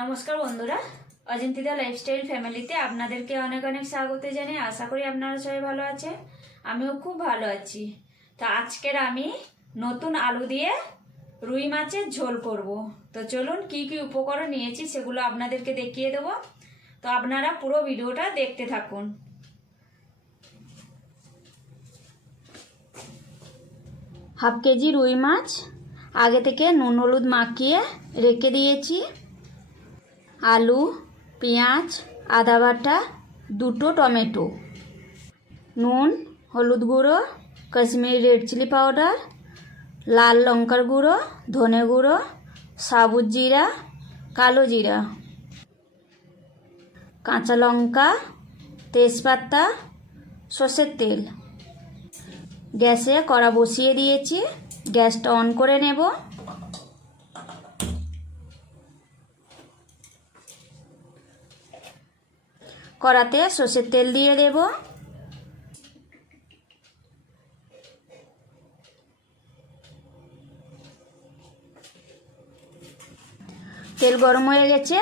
নমস্কার বন্ধুরা, অজিন্তিদা লাইফস্টাইল ফ্যামিলিতে আপনাদেরকে অনেক অনেক স্বাগত জানাই। আশা করি আপনারা সবাই ভালো আছেন, আমিও খুব ভালো আছি। তো আজকের আমি নতুন আলু দিয়ে রুই মাছের ঝোল করব। তো চলুন কি কি উপকরণ নিয়েছি সেগুলো আপনাদেরকে দেখিয়ে দেবো। তো আপনারা পুরো ভিডিওটা দেখতে থাকুন। হাফ কেজি রুই মাছ আগে থেকে নুন হলুদ মাখিয়ে রেখে দিয়েছি। আলু, পেঁয়াজ, আদা বাটা, দুটো টমেটো, নুন, হলুদ গুঁড়ো, কাশ্মীরি রেড চিলি পাউডার, লাল লঙ্কার গুঁড়ো, ধনে গুঁড়ো, সাবুত জিরা, কালো জিরা, কাঁচা লঙ্কা, তেজপাতা, সর্ষের তেল। গ্যাসে কড়া বসিয়ে দিয়েছি, গ্যাসটা অন করে নেব। কড়াতে সর্ষের তেল দিয়ে দেব। তেল গরম হয়ে গেছে,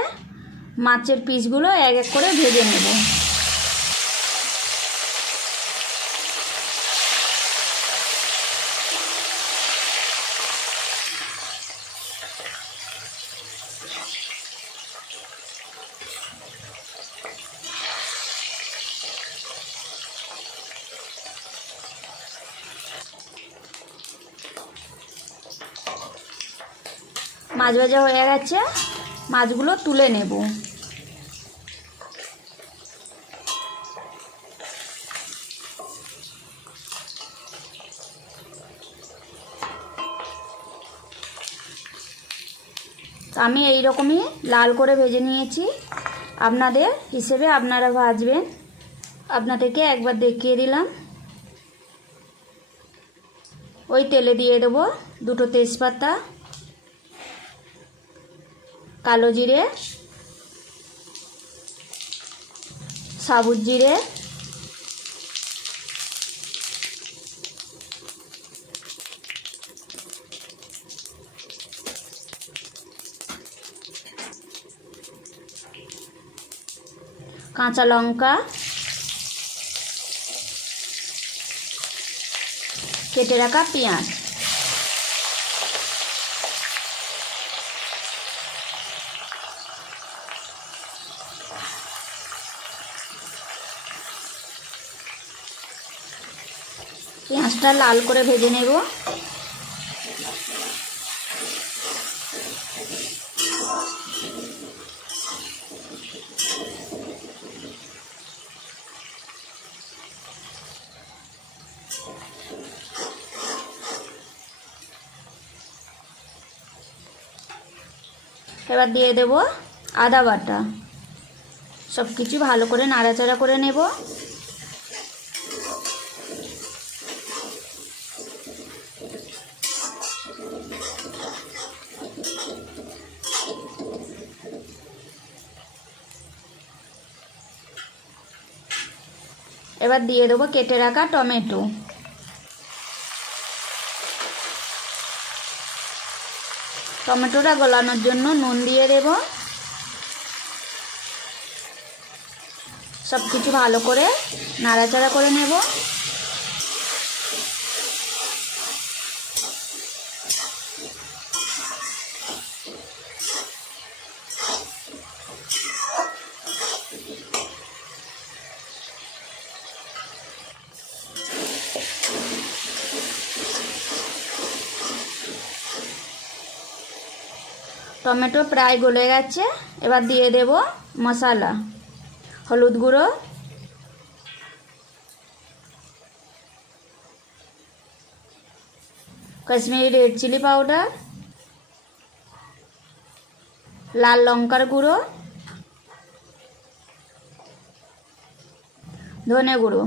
মাছের পিসগুলো এক এক করে ভেজে নেব। মাছ ভাজা হয়ে গেছে, মাছগুলো তুলে নেব। আমি এই রকমই লাল করে ভেজে নিয়েছি। আপনাদের হিসেবে আপনারা ভাজবেন, আপনাদেরকে একবার দেখিয়ে দিলাম। ওই তেলে দিয়ে দেবো দুটো তেজপাতা, কালো জিরে, সাবুত জিরে, কাঁচা লঙ্কা, কেটে রাখা পেঁয়াজ। পেঁয়াজটা লাল করে ভেজে নেব। এবার দিয়ে দেব আদা বাটা। সব কিছু ভালো করে নাড়াচাড়া করে নেব। এবার দিয়ে দেবো কেটে রাখা টমেটো। টমেটোটা গলানোর জন্য নুন দিয়ে দেব। সব কিছু ভালো করে নাড়াচাড়া করে নেব। টমেটো প্রায় গলে গেছে, এবার দিয়ে দেব মশলা। হলুদ গুঁড়ো, কাশ্মীরি রেড চিলি পাউডার, লাল লঙ্কার গুঁড়ো, ধনে গুঁড়ো।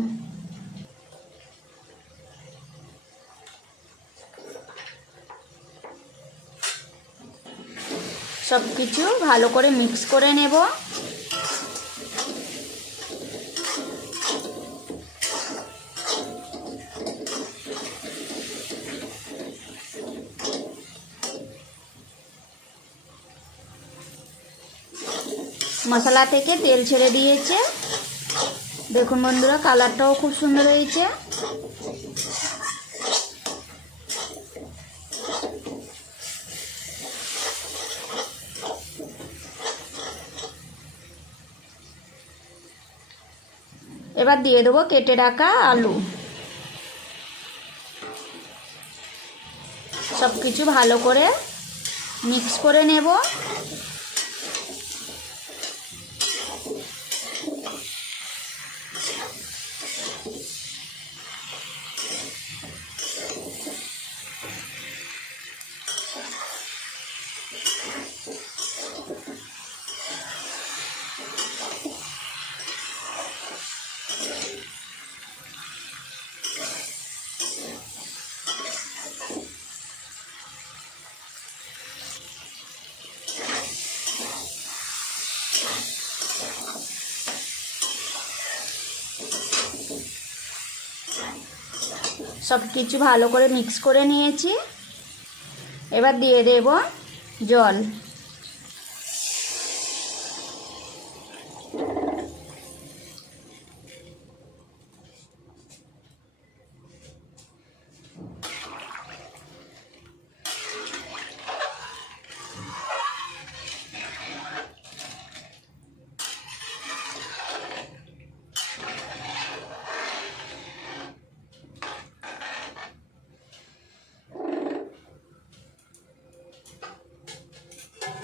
সব কিছু ভালো করে মিক্স করে নেব। মশলা থেকে তেল ছেড়ে দিয়েছে। দেখুন বন্ধুরা, কালারটাও খুব সুন্দর হয়েছে। এবার দিয়ে দেবো কেটে রাখা আলু। সব কিছু ভালো করে মিক্স করে নেব। সব কিছু ভালো করে মিক্স করে নিয়েছি। এবার দিয়ে দেব জল।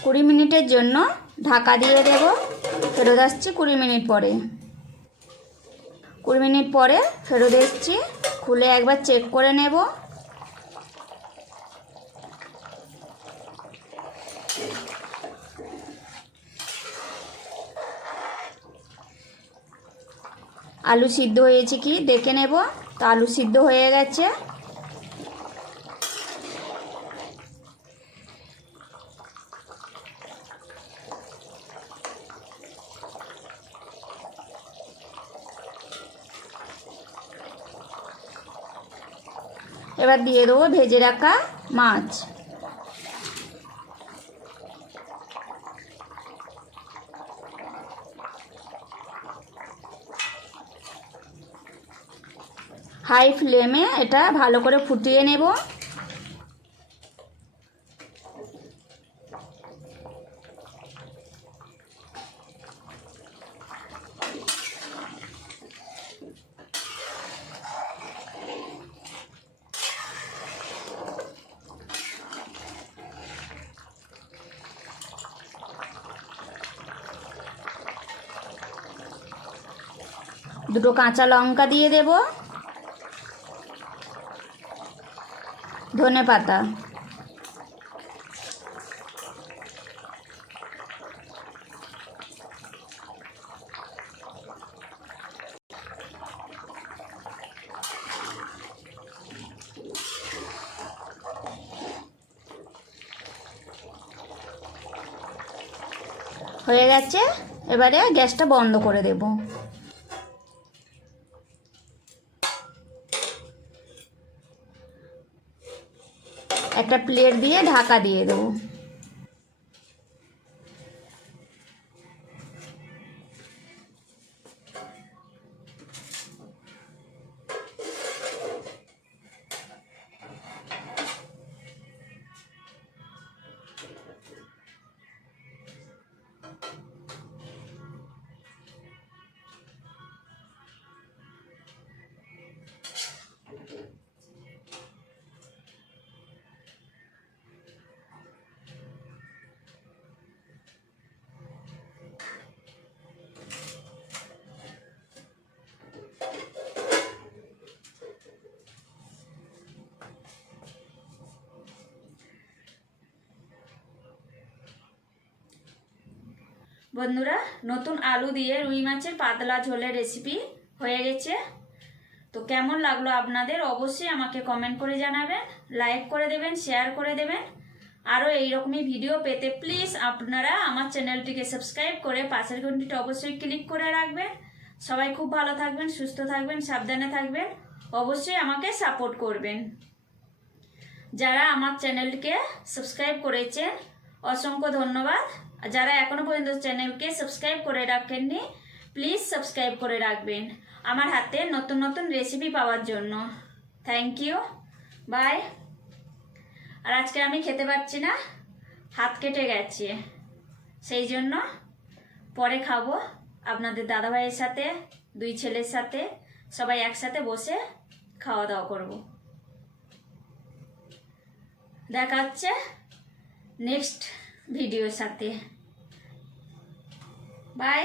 কুড়ি মিনিটের জন্য ঢাকা দিয়ে দেব। ফেরত আসছি 20 মিনিট পরে। 20 মিনিট পরে ফেরত এসছি। খুলে একবার চেক করে নেব। আলু সিদ্ধ হয়েছে কি দেখে নেব। তো আলু সিদ্ধ হয়ে গেছে। এবার দিয়ে দেবো ভেজে রাখা মাছ। হাই ফ্লেমে এটা ভালো করে ফুটিয়ে নেব। দুটো কাঁচা লঙ্কা দিয়ে দেব। ধনে পাতা। হয়ে গেছে। এবারে গ্যাসটা বন্ধ করে দেব। একটা প্লেট দিয়ে ঢাকা দিয়ে দেবো। বন্ধুরা, নতুন আলু দিয়ে রুই মাছের পাতলা ঝোলের রেসিপি হয়ে গেছে। তো কেমন লাগলো আপনাদের অবশ্যই আমাকে কমেন্ট করে জানাবেন, লাইক করে দেবেন, শেয়ার করে দেবেন। আরও এইরকমই ভিডিও পেতে প্লিজ আপনারা আমার চ্যানেলটিকে সাবস্ক্রাইব করে পাশের ঘন্টিটা অবশ্যই ক্লিক করে রাখবেন। সবাই খুব ভালো থাকবেন, সুস্থ থাকবেন, সাবধানে থাকবেন। অবশ্যই আমাকে সাপোর্ট করবেন। যারা আমার চ্যানেলকে সাবস্ক্রাইব করেছেন অসংখ্য ধন্যবাদ। আর যারা এখনো পর্যন্ত চ্যানেলকে সাবস্ক্রাইব করে রাখেননি, প্লিজ সাবস্ক্রাইব করে রাখবেন আমার হাতে নতুন নতুন রেসিপি পাওয়ার জন্য। Thank you, by. আর আজকে আমি খেতে পারছি না, হাত কেটে গেছে, সেই জন্য পরে খাবো আপনাদের দাদাভাইয়ের সাথে, 2 ছেলের সাথে, সবাই একসাথে বসে খাওয়া দাওয়া করব। দেখা হচ্ছে নেক্সট ভিডিওর সাথে। বাই।